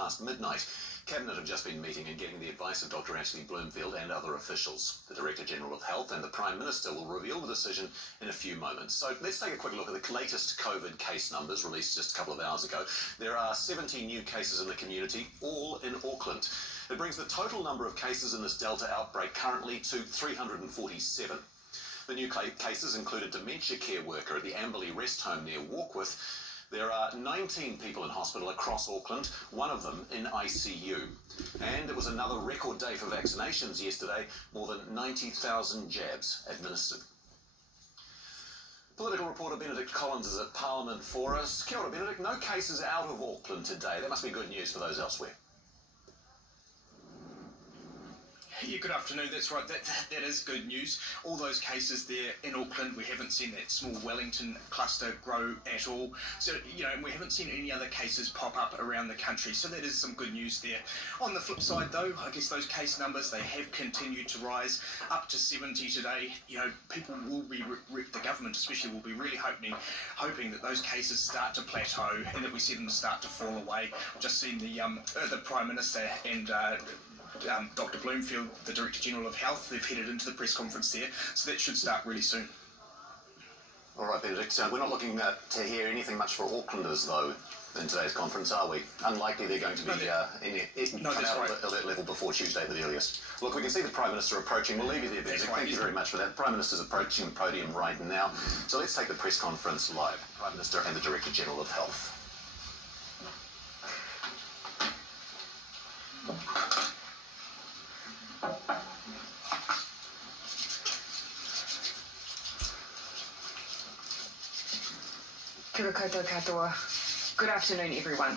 past midnight. Cabinet have just been meeting and getting the advice of Dr. Ashley Bloomfield and other officials. The Director General of Health and the Prime Minister will reveal the decision in a few moments. So let's take a quick look at the latest COVID case numbers released just a couple of hours ago. There are 17 new cases in the community, all in Auckland. It brings the total number of cases in this Delta outbreak currently to 347. The new cases include a dementia care worker at the Amberley Rest Home near Warkworth. There are 19 people in hospital across Auckland, one of them in ICU. And it was another record day for vaccinations yesterday, more than 90,000 jabs administered. Political reporter Benedict Collins is at Parliament for us. Kia ora, Benedict. No cases out of Auckland today. That must be good news for those elsewhere. Yeah, good afternoon. That's right. That is good news. All those cases there in Auckland, we haven't seen that small Wellington cluster grow at all. So, and we haven't seen any other cases pop up around the country. So that is some good news there. On the flip side, though, I guess those case numbers, they have continued to rise up to 70 today. People will be, the government especially, will be really hoping that those cases start to plateau and that we see them start to fall away. I've just seen the Prime Minister and Dr. Bloomfield, the Director General of Health, they've headed into the press conference there, so that should start really soon. All right, Benedict, we're not looking to hear anything much for Aucklanders, though, in today's conference, are we? Unlikely they're going to be come out at alert level before Tuesday at the earliest. Look, we can see the Prime Minister approaching. We'll leave you there, Benedict. Thank you very much for that. The Prime Minister's approaching the podium right now. So let's take the press conference live. Prime Minister and the Director General of Health. Kia koutou katoa. Good afternoon, everyone.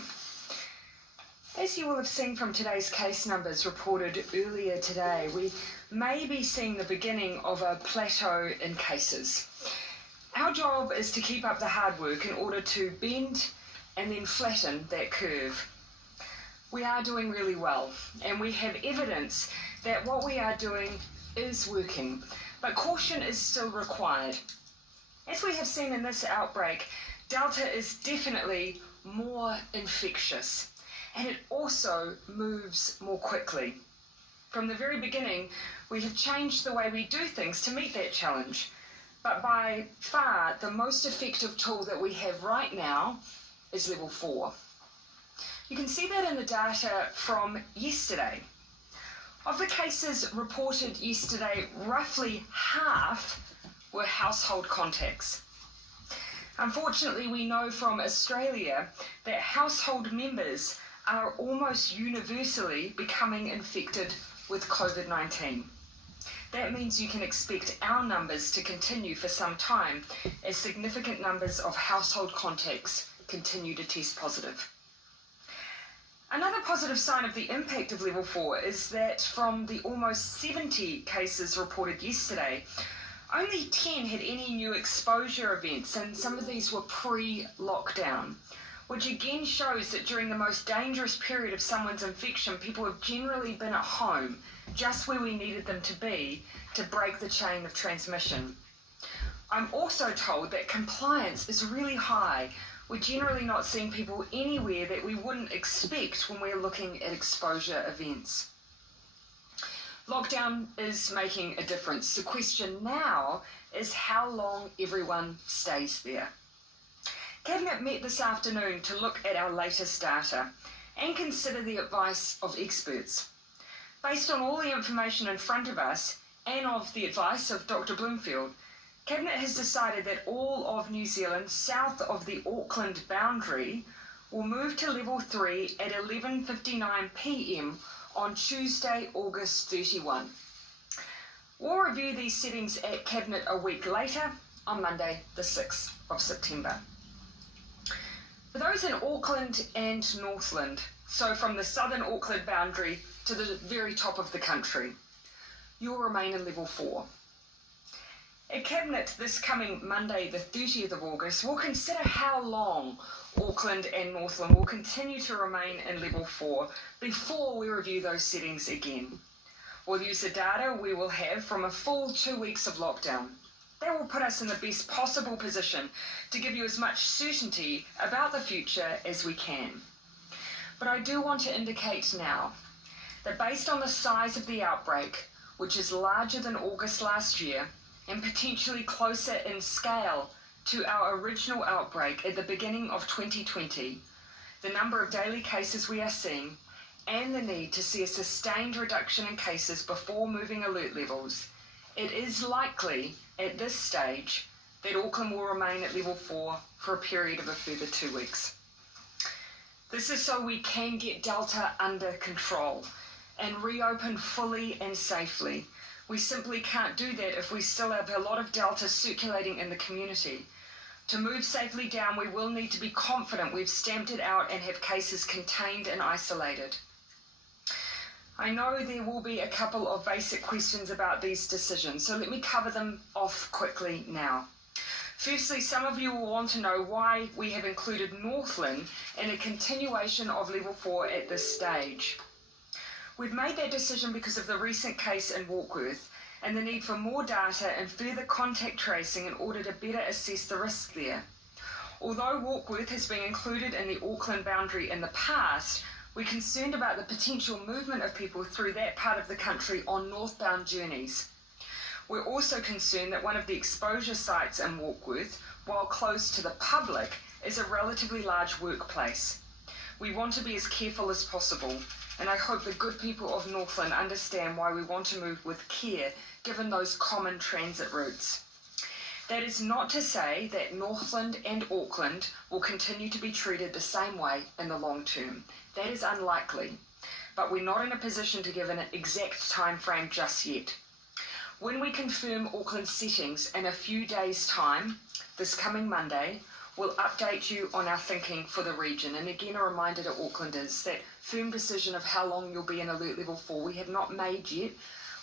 As you will have seen from today's case numbers reported earlier today, we may be seeing the beginning of a plateau in cases. Our job is to keep up the hard work in order to bend and then flatten that curve. We are doing really well, and we have evidence that what we are doing is working, but caution is still required. As we have seen in this outbreak, Delta is definitely more infectious, and it also moves more quickly. From the very beginning, we have changed the way we do things to meet that challenge, but by far the most effective tool that we have right now is level 4. You can see that in the data from yesterday. Of the cases reported yesterday, roughly half were household contacts. Unfortunately, we know from Australia that household members are almost universally becoming infected with COVID-19. That means you can expect our numbers to continue for some time as significant numbers of household contacts continue to test positive. Another positive sign of the impact of level 4 is that from the almost 70 cases reported yesterday, only 10 had any new exposure events, and some of these were pre-lockdown, which again shows that during the most dangerous period of someone's infection, people have generally been at home, just where we needed them to be to break the chain of transmission. I'm also told that compliance is really high. We're generally not seeing people anywhere that we wouldn't expect when we're looking at exposure events. Lockdown is making a difference. The question now is how long everyone stays there. Cabinet met this afternoon to look at our latest data and consider the advice of experts. Based on all the information in front of us and of the advice of Dr. Bloomfield, Cabinet has decided that all of New Zealand south of the Auckland boundary will move to level 3 at 11:59 p.m. on Tuesday, August 31. We'll review these settings at Cabinet a week later on Monday, the 6th of September. For those in Auckland and Northland, so from the southern Auckland boundary to the very top of the country, you'll remain in level 4. At Cabinet this coming Monday, the 30th of August, we'll consider how long Auckland and Northland will continue to remain in level 4 before we review those settings again. We'll use the data we will have from a full 2 weeks of lockdown. That will put us in the best possible position to give you as much certainty about the future as we can. But I do want to indicate now that based on the size of the outbreak, which is larger than August last year and potentially closer in scale to our original outbreak at the beginning of 2020, the number of daily cases we are seeing, and the need to see a sustained reduction in cases before moving alert levels, it is likely at this stage that Auckland will remain at level 4 for a period of a further 2 weeks. This is so we can get Delta under control and reopen fully and safely. We simply can't do that if we still have a lot of Delta circulating in the community. To move safely down, we will need to be confident we've stamped it out and have cases contained and isolated. I know there will be a couple of basic questions about these decisions, so let me cover them off quickly now. Firstly, some of you will want to know why we have included Northland in a continuation of level 4 at this stage. We've made that decision because of the recent case in Warkworth and the need for more data and further contact tracing in order to better assess the risk there. Although Warkworth has been included in the Auckland boundary in the past, we're concerned about the potential movement of people through that part of the country on northbound journeys. We're also concerned that one of the exposure sites in Warkworth, while closed to the public, is a relatively large workplace. We want to be as careful as possible, and I hope the good people of Northland understand why we want to move with care, given those common transit routes. That is not to say that Northland and Auckland will continue to be treated the same way in the long term. That is unlikely, but we're not in a position to give an exact time frame just yet. When we confirm Auckland's settings in a few days' time, this coming Monday, we'll update you on our thinking for the region. And again, a reminder to Aucklanders, that firm decision of how long you'll be in alert level 4, we have not made yet.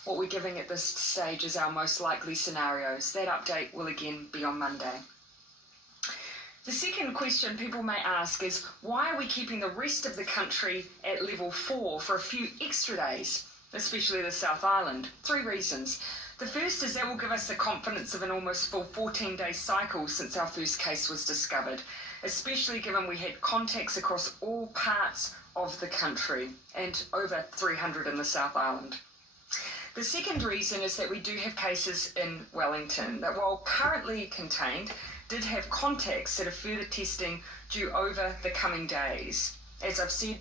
What we're giving at this stage is our most likely scenarios. That update will again be on Monday. The second question people may ask is, why are we keeping the rest of the country at level 4 for a few extra days, especially the South Island? 3 reasons. The first is that will give us the confidence of an almost full 14-day cycle since our first case was discovered, especially given we had contacts across all parts of the country and over 300 in the South Island. The second reason is that we do have cases in Wellington that, while currently contained, did have contacts that are further testing due over the coming days. As I've said,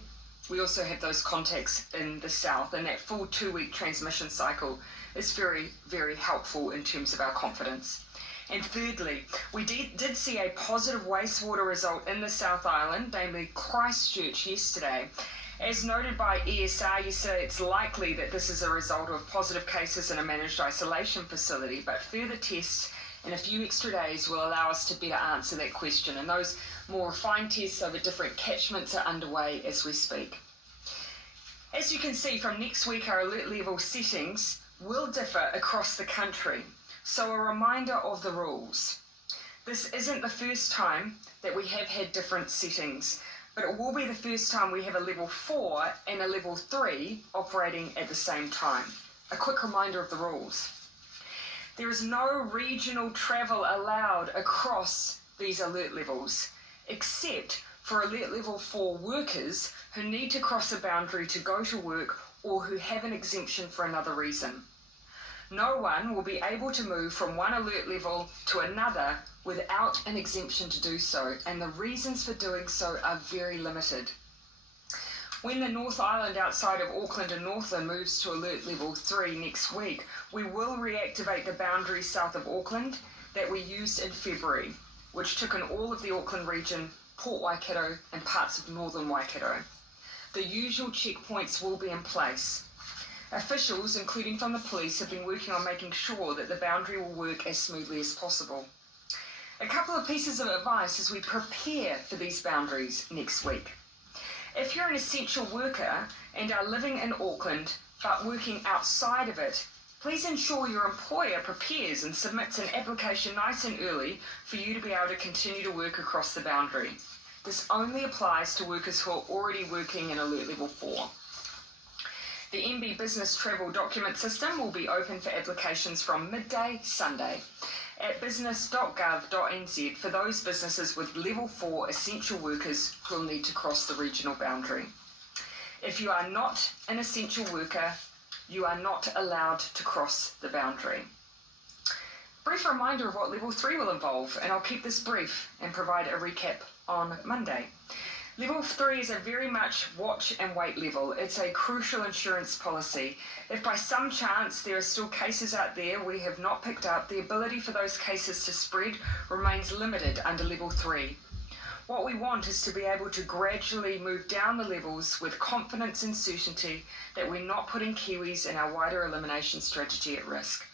we also have those contacts in the south, and that full 2-week transmission cycle is very, very helpful in terms of our confidence. And thirdly, we did see a positive wastewater result in the South Island, namely Christchurch yesterday. As noted by ESR yesterday, it's likely that this is a result of positive cases in a managed isolation facility, but further tests in a few extra days will allow us to better answer that question, and those more refined tests over different catchments are underway as we speak. As you can see from next week, our alert level settings will differ across the country, so a reminder of the rules. This isn't the first time that we have had different settings, but it will be the first time we have a level 4 and a level 3 operating at the same time. A quick reminder of the rules. There is no regional travel allowed across these alert levels, except for alert level 4 workers who need to cross a boundary to go to work or who have an exemption for another reason. No one will be able to move from one alert level to another without an exemption to do so, and the reasons for doing so are very limited. When the North Island outside of Auckland and Northland moves to alert level 3 next week, we will reactivate the boundaries south of Auckland that we used in February, which took in all of the Auckland region, Port Waikato and parts of northern Waikato. The usual checkpoints will be in place. Officials, including from the police, have been working on making sure that the boundary will work as smoothly as possible. A couple of pieces of advice as we prepare for these boundaries next week. If you're an essential worker and are living in Auckland but working outside of it, please ensure your employer prepares and submits an application nice and early for you to be able to continue to work across the boundary. This only applies to workers who are already working in alert level 4. The MB Business Travel Document System will be open for applications from midday Sunday at business.gov.nz for those businesses with level 4 essential workers who will need to cross the regional boundary. If you are not an essential worker, you are not allowed to cross the boundary. Brief reminder of what Level 3 will involve, and I'll keep this brief and provide a recap on Monday. Level 3 is a very much watch and wait level. It's a crucial insurance policy. If by some chance there are still cases out there we have not picked up, the ability for those cases to spread remains limited under Level 3. What we want is to be able to gradually move down the levels with confidence and certainty that we're not putting Kiwis in our wider elimination strategy at risk.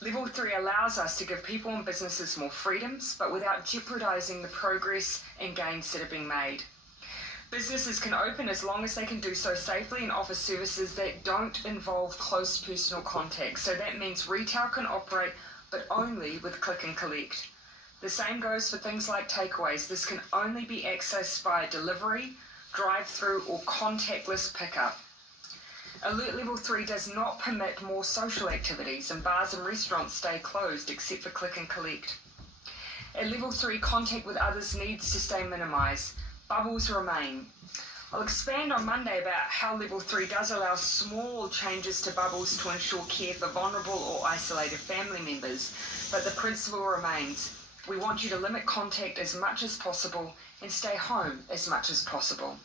Level 3 allows us to give people and businesses more freedoms, but without jeopardising the progress and gains that are being made. Businesses can open as long as they can do so safely and offer services that don't involve close personal contact. So that means retail can operate, but only with click and collect. The same goes for things like takeaways. This can only be accessed via delivery, drive-through, or contactless pickup. Alert Level 3 does not permit more social activities, and bars and restaurants stay closed except for click and collect. At Level 3, contact with others needs to stay minimised. Bubbles remain. I'll expand on Monday about how Level 3 does allow small changes to bubbles to ensure care for vulnerable or isolated family members, but the principle remains. We want you to limit contact as much as possible and stay home as much as possible.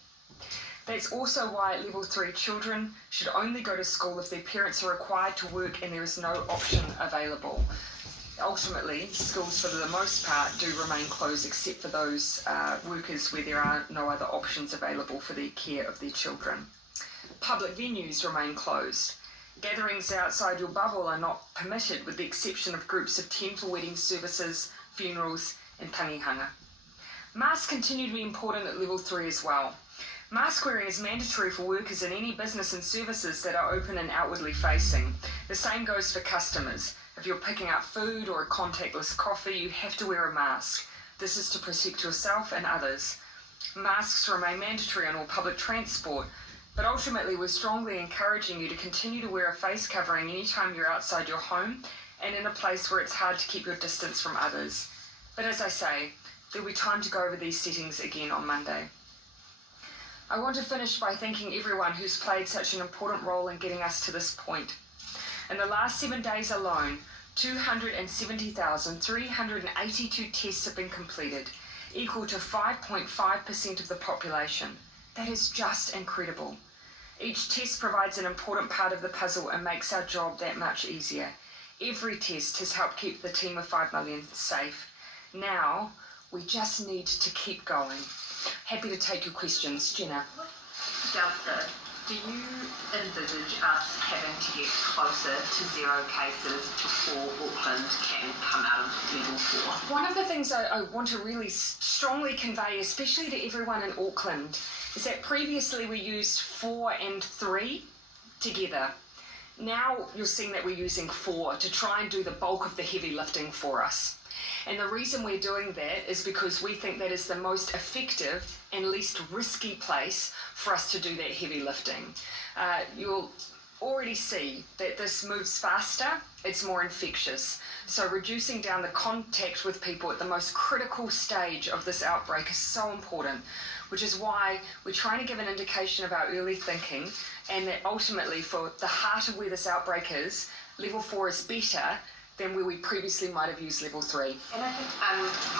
That's also why at Level 3 children should only go to school if their parents are required to work and there is no option available. Ultimately, schools for the most part do remain closed except for those workers where there are no other options available for the care of their children. Public venues remain closed. Gatherings outside your bubble are not permitted with the exception of groups of 10 for wedding services, funerals and tangihanga. Masks continue to be important at Level 3 as well. Mask wearing is mandatory for workers in any business and services that are open and outwardly facing. The same goes for customers. If you're picking up food or a contactless coffee, you have to wear a mask. This is to protect yourself and others. Masks remain mandatory on all public transport, but ultimately we're strongly encouraging you to continue to wear a face covering anytime you're outside your home and in a place where it's hard to keep your distance from others. But as I say, there'll be time to go over these settings again on Monday. I want to finish by thanking everyone who's played such an important role in getting us to this point. In the last 7 days alone, 270,382 tests have been completed, equal to 5.5% of the population. That is just incredible. Each test provides an important part of the puzzle and makes our job that much easier. Every test has helped keep the team of 5 million safe. Now, we just need to keep going. Happy to take your questions. Jenna. Delta, do you envisage us having to get closer to 0 cases before Auckland can come out of Level 4? One of the things I want to really strongly convey, especially to everyone in Auckland, is that previously we used 4 and 3 together. Now you're seeing that we're using 4 to try and do the bulk of the heavy lifting for us. And the reason we're doing that is because we think that is the most effective and least risky place for us to do that heavy lifting. You'll already see that this moves faster, it's more infectious. So reducing down the contact with people at the most critical stage of this outbreak is so important, which is why we're trying to give an indication of our early thinking and that ultimately for the heart of where this outbreak is, Level 4 is better than where we previously might have used Level 3. And I think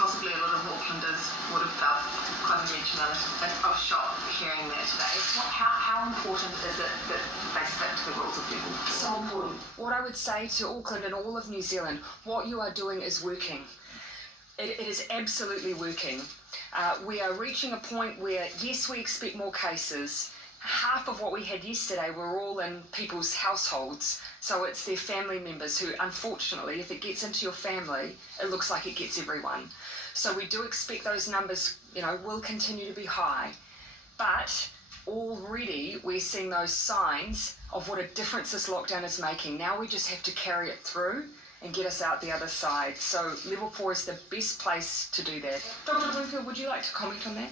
possibly a lot of Aucklanders would have felt quite a mention of shock hearing that today. How important is it that they stick to the rules of Level 4? So important. What I would say to Auckland and all of New Zealand, what you are doing is working. It is absolutely working. We are reaching a point where, yes, we expect more cases. Half of what we had yesterday were all in people's households, so it's their family members who, unfortunately, if it gets into your family, it looks like it gets everyone. So we do expect those numbers, will continue to be high. But already we're seeing those signs of what a difference this lockdown is making. Now we just have to carry it through and get us out the other side. So Level 4 is the best place to do that. Dr. Bloomfield, would you like to comment on that?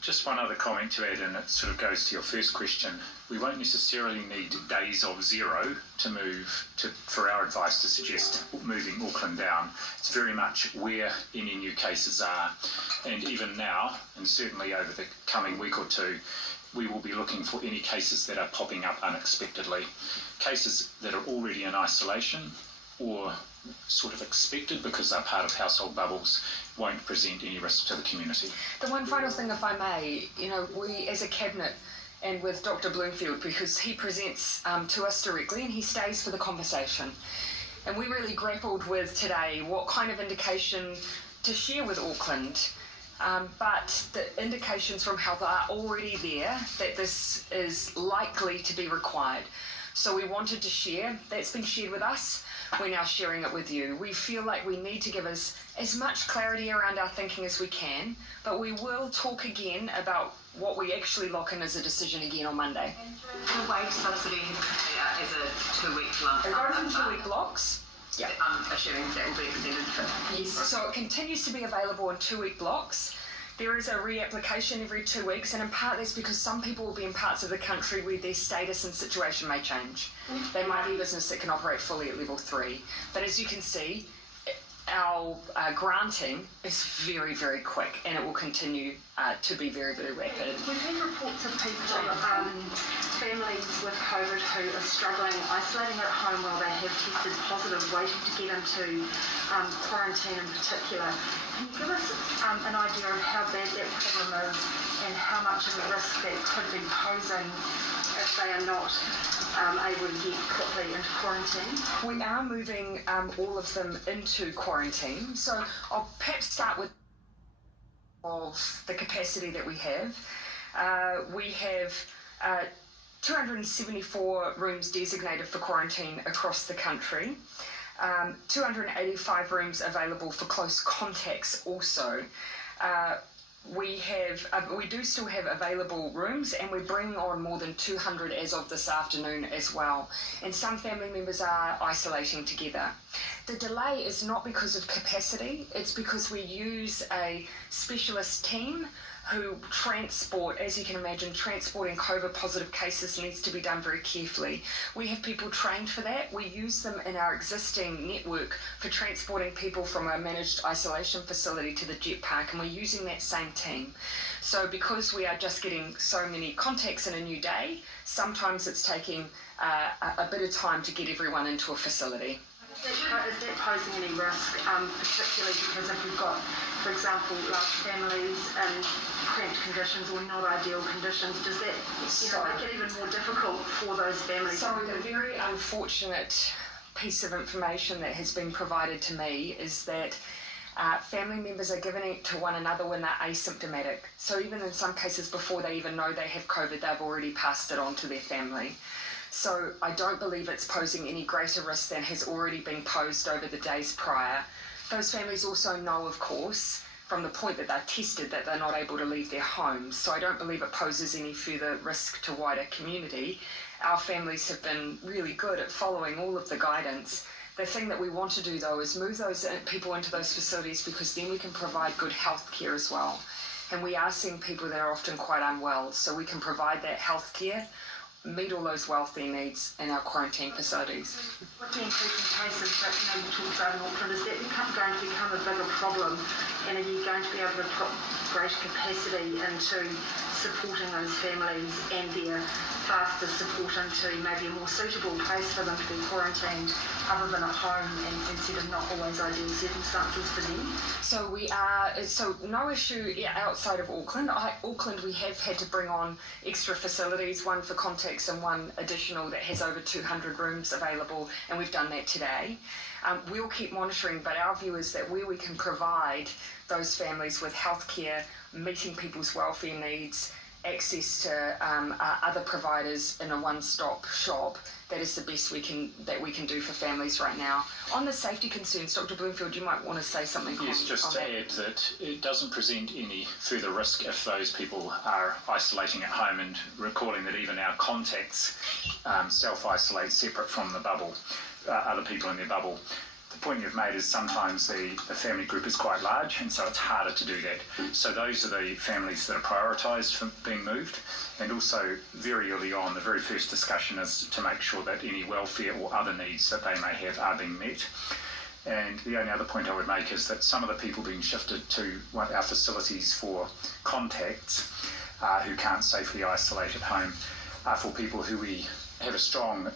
Just one other comment to add, and it sort of goes to your first question. We won't necessarily need days of 0 to move for our advice to suggest moving Auckland down. It's very much where any new cases are. And even now, and certainly over the coming week or two, we will be looking for any cases that are popping up unexpectedly. Cases that are already in isolation or sort of expected because they're part of household bubbles won't present any risk to the community. The one final thing, if I may, we as a cabinet and with Dr. Bloomfield, because he presents to us directly and he stays for the conversation. And we really grappled with today what kind of indication to share with Auckland. But the indications from health are already there that this is likely to be required. So we wanted to share. That's been shared with us. We're now sharing it with you. We feel like we need to give us as much clarity around our thinking as we can, but we will talk again about what we actually lock in as a decision again on Monday. The wage subsidy is a 2-week lump It sum. goes in 2-week blocks. Yeah. I'm assuming that will be extended for. Yes. So it continues to be available in 2-week blocks. There is a reapplication every 2 weeks, and in part that's because some people will be in parts of the country where their status and situation may change. They might be a business that can operate fully at level 3. But as you can see, our granting is very, very quick, and it will continue to be very, very rapid. We've had reports of people, families with COVID who are struggling, isolating at home while they have tested positive, waiting to get into quarantine in particular. Can you give us an idea of how bad that problem is and how much of a risk that could be posing if they are not able to get quickly into quarantine? We are moving all of them into quarantine. So I'll perhaps start with the capacity that we have. We have 274 rooms designated for quarantine across the country. 285 rooms available for close contacts also. We do still have available rooms, and we're bringing on more than 200 as of this afternoon as well. And some family members are isolating together. The delay is not because of capacity, it's because we use a specialist team who transport, as you can imagine, transporting COVID positive cases needs to be done very carefully. We have people trained for that. We use them in our existing network for transporting people from a managed isolation facility to the jet park, and we're using that same team. So because we are just getting so many contacts in a new day, sometimes it's taking a bit of time to get everyone into a facility. Is that posing any risk, particularly because if we've got, for example, large families in cramped conditions or not ideal conditions, does that make it even more difficult for those families? So the very unfortunate piece of information that has been provided to me is that family members are giving it to one another when they're asymptomatic. So even in some cases before they even know they have COVID, they've already passed it on to their family. So I don't believe it's posing any greater risk than has already been posed over the days prior. Those families also know, of course, from the point that they're tested, that they're not able to leave their homes. So I don't believe it poses any further risk to wider community. Our families have been really good at following all of the guidance. The thing that we want to do, though, is move those people into those facilities, because then we can provide good health care as well. And we are seeing people that are often quite unwell, so we can provide that health care, meet all those welfare needs in our quarantine facilities. With the increasing cases that we talked about in Auckland, is that going to become a bigger problem, and are you going to be able to put greater capacity into supporting those families and their faster support into maybe a more suitable place for them to be quarantined other than at home and instead of not always ideal circumstances for them? So no issue outside of Auckland. Auckland, we have had to bring on extra facilities, one for contacts and one additional that has over 200 rooms available, and we've done that today. We'll keep monitoring, but our view is that where we can provide those families with healthcare, meeting people's welfare needs, access to other providers in a one-stop shop, that is the best we can do for families right now. On the safety concerns, Dr. Bloomfield, you might want to say something. Yes, just to add that it doesn't present any further risk if those people are isolating at home, and recalling that even our contacts self-isolate separate from the bubble, other people in their bubble. The point you've made is sometimes the family group is quite large, and so it's harder to do that. So those are the families that are prioritised for being moved. And also very early on, the very first discussion is to make sure that any welfare or other needs that they may have are being met. And the only other point I would make is that some of the people being shifted to our facilities for contacts who can't safely isolate at home, for people who we have a strong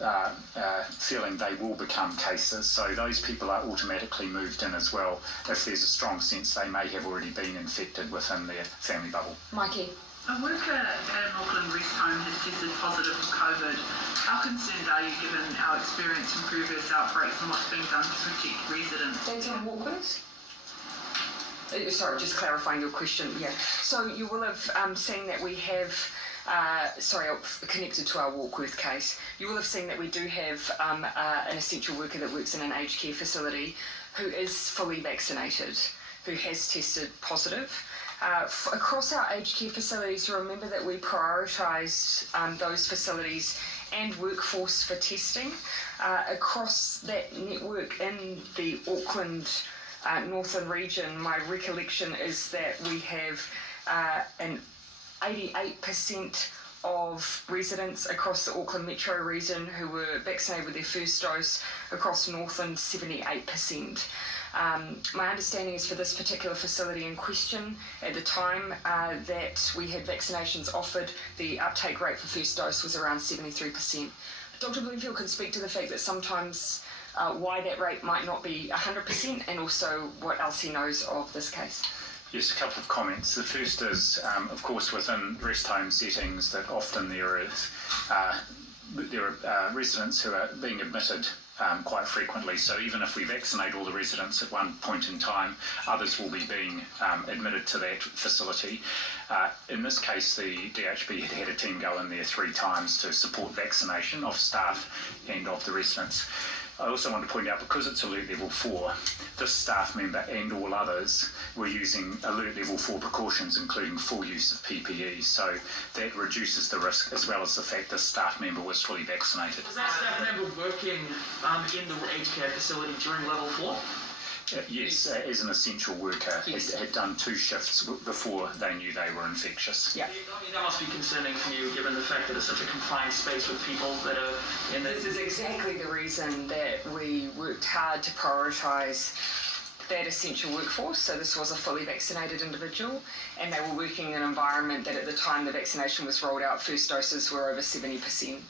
feeling they will become cases. So those people are automatically moved in as well if there's a strong sense they may have already been infected within their family bubble. Mikey. A worker at an Auckland rest home has tested positive for COVID. How concerned are you given our experience from previous outbreaks and what's being done to protect residents? Days on walkers? Sorry, just clarifying your question. Yeah. So you will have seen that we have, connected to our Walkworth case, you will have seen that we do have an essential worker that works in an aged care facility who is fully vaccinated, who has tested positive. Across our aged care facilities, remember that we prioritised those facilities and workforce for testing. Across that network in the Auckland Northern region, my recollection is that we have an 88% of residents across the Auckland Metro region who were vaccinated with their first dose, across Northern 78%. My understanding is for this particular facility in question, at the time that we had vaccinations offered, the uptake rate for first dose was around 73%. Dr. Bloomfield can speak to the fact that sometimes why that rate might not be 100% and also what else he knows of this case. Yes, a couple of comments. The first is, of course, within rest home settings that often there are residents who are being admitted quite frequently. So even if we vaccinate all the residents at one point in time, others will be being admitted to that facility. In this case, the DHB had a team go in there 3 times to support vaccination of staff and of the residents. I also want to point out, because it's alert level 4, this staff member and all others were using alert level 4 precautions, including full use of PPE. So that reduces the risk, as well as the fact this staff member was fully vaccinated. Was that staff member working in the aged care facility during level 4? Yes, as an essential worker, yes. had done 2 shifts before they knew they were infectious. Yeah. I mean, that must be concerning for you, given the fact that it's such a confined space with people that are in the... This is exactly the reason that we worked hard to prioritise that essential workforce. So this was a fully vaccinated individual, and they were working in an environment that at the time the vaccination was rolled out, first doses were over 70%.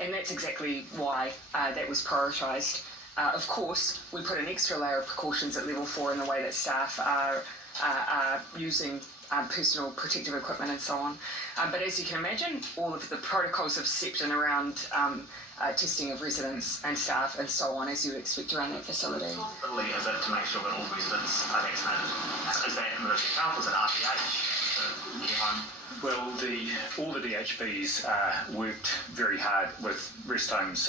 And that's exactly why that was prioritised. Of course, we put an extra layer of precautions at level 4 in the way that staff are using personal protective equipment and so on. But as you can imagine, all of the protocols have stepped in around testing of residents and staff and so on, as you would expect around that facility. Responsibility is it to make sure that all residents are vaccinated? Is that emergency health? Is it RTH? Well, all the DHBs worked very hard with rest homes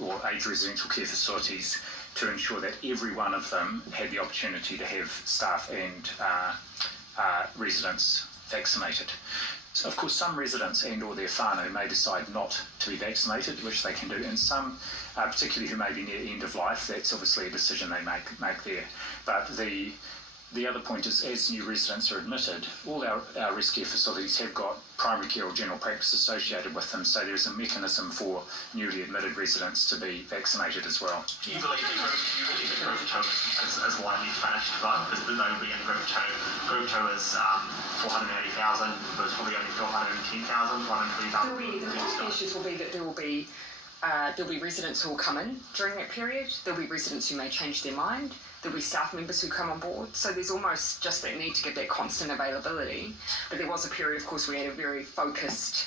or aged residential care facilities to ensure that every one of them had the opportunity to have staff and residents vaccinated. So of course, some residents and or their whānau may decide not to be vaccinated, which they can do, and some, particularly who may be near end of life, that's obviously a decision they make there. But the other point is, as new residents are admitted, all our rest care facilities have got primary care or general practice associated with them, so there's a mechanism for newly admitted residents to be vaccinated as well. Do you believe the group 2 is widely finished, right? Because nobody in group 2. Group 2 is 480,000, but it's probably only 410,000, 120,000. The issues will be that there'll be residents who will come in during that period. There'll be residents who may change their mind. There'll be staff members who come on board. So there's almost just that need to get that constant availability. But there was a period, of course, we had a very focused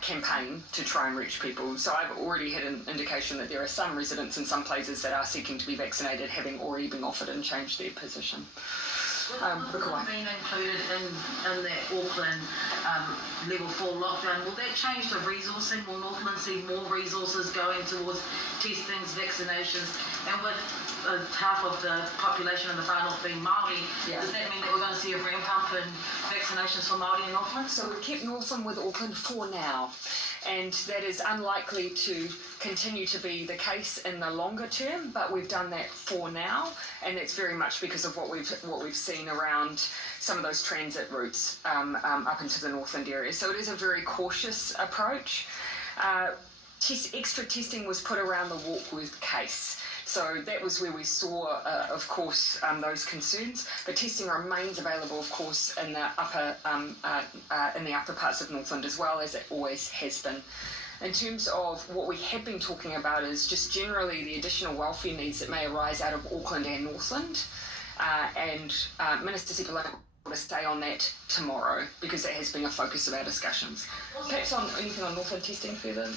campaign to try and reach people. So I've already had an indication that there are some residents in some places that are seeking to be vaccinated, having already been offered and changed their position. Being included in that Auckland level 4 lockdown, will that change the resourcing? Will Northland see more resources going towards testings, vaccinations, and with half of the population in the far north being Māori, does that mean that we're going to see a ramp up in vaccinations for Māori in Auckland? So we've kept Northland with Auckland for now, and that is unlikely to continue to be the case in the longer term, but we've done that for now, and that's very much because of what we've seen around some of those transit routes up into the Northland area. So it is a very cautious approach. Extra testing was put around the Warkworth case. So that was where we saw, of course, those concerns. But testing remains available, of course, in the upper parts of Northland, as well as it always has been. In terms of what we have been talking about is just generally the additional welfare needs that may arise out of Auckland and Northland. And Minister Sepulveda will stay on that tomorrow because that has been a focus of our discussions. Perhaps on anything on Northland testing further?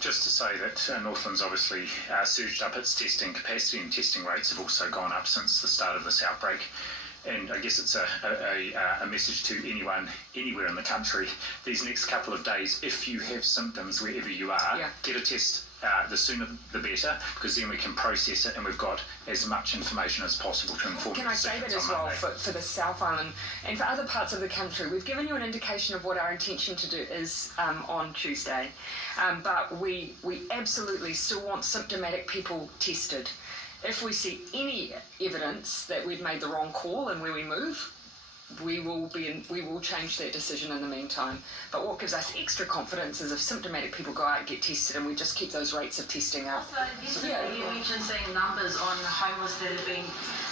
Just to say that Northland's obviously surged up its testing capacity, and testing rates have also gone up since the start of this outbreak. And I guess it's a message to anyone anywhere in the country. These next couple of days, if you have symptoms wherever you are, get a test. The sooner the better, because then we can process it and we've got as much information as possible to inform. Can I say that as well for the South Island and for other parts of the country? We've given you an indication of what our intention to do is on Tuesday, but we absolutely still want symptomatic people tested. If we see any evidence that we've made the wrong call and where we move, we will change that decision in the meantime. But what gives us extra confidence is if symptomatic people go out and get tested, and we just keep those rates of testing up. Also, you mentioned seeing numbers on homeless that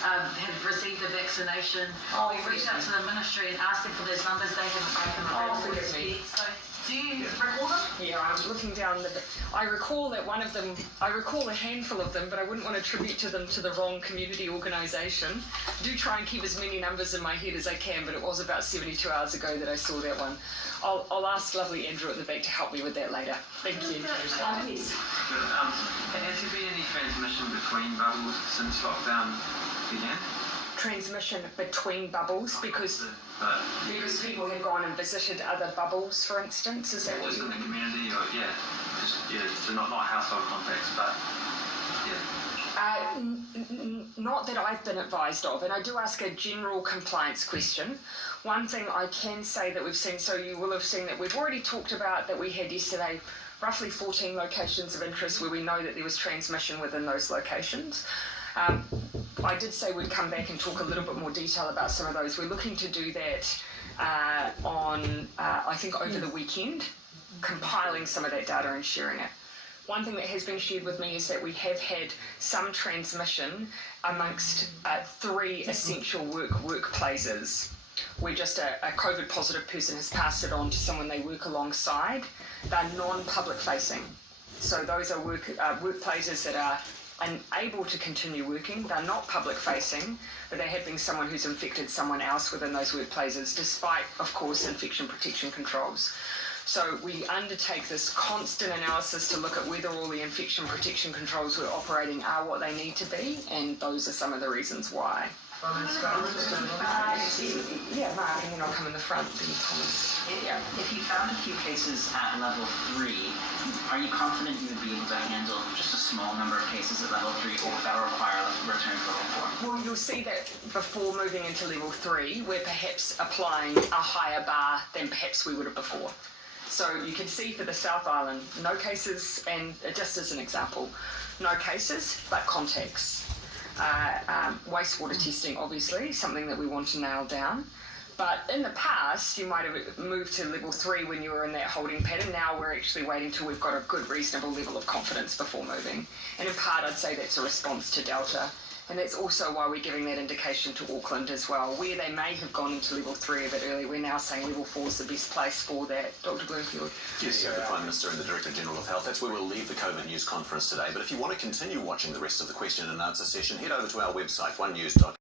have received a vaccination. We've reached out to the ministry and asked them for those numbers. They haven't taken them. Forgive me. So, do you recall them? Yeah, I'm looking down I recall that one of them, I recall a handful of them, but I wouldn't want to attribute to them to the wrong community organisation. I do try and keep as many numbers in my head as I can, but it was about 72 hours ago that I saw that one. I'll ask lovely Andrew at the back to help me with that later. Thank you. Yes. Has there been any transmission between bubbles since lockdown began? Transmission between bubbles because people have gone and visited other bubbles, for instance. Is that what just you in the community, or so not household contacts, but not that I've been advised of, and I do ask a general compliance question. One thing I can say that we've seen, so you will have seen that we've already talked about that we had yesterday roughly 14 locations of interest where we know that there was transmission within those locations. I did say we'd come back and talk a little bit more detail about some of those. We're looking to do that I think over the weekend, compiling some of that data and sharing it. One thing that has been shared with me is that we have had some transmission amongst 3 essential workplaces where just a COVID positive person has passed it on to someone they work alongside. They're non-public facing. So those are workplaces that are unable to continue working. They're not public facing, but they have been someone who's infected someone else within those workplaces, despite, of course, infection protection controls. So we undertake this constant analysis to look at whether all the infection protection controls we're operating are what they need to be, and those are some of the reasons why. Yeah, Mark, and then I'll come in the front. Yeah. If you found a few cases at level 3, are you confident you would be able to handle just a small number of cases at level 3, or would that require a return to level 4? Well, you'll see that before moving into level 3, we're perhaps applying a higher bar than perhaps we would have before. So you can see for the South Island, no cases, and just as an example, no cases, but contacts. Wastewater testing, obviously, something that we want to nail down. But in the past, you might have moved to level 3 when you were in that holding pattern. Now we're actually waiting till we've got a good, reasonable level of confidence before moving. And in part, I'd say that's a response to Delta. And that's also why we're giving that indication to Auckland as well. Where they may have gone into level 3 a bit early, we're now saying level 4 is the best place for that. Dr. Bloomfield? Yes, the Prime Minister and the Director General of Health. That's where we'll leave the COVID news conference today. But if you want to continue watching the rest of the question and answer session, head over to our website, onenews.co.nz.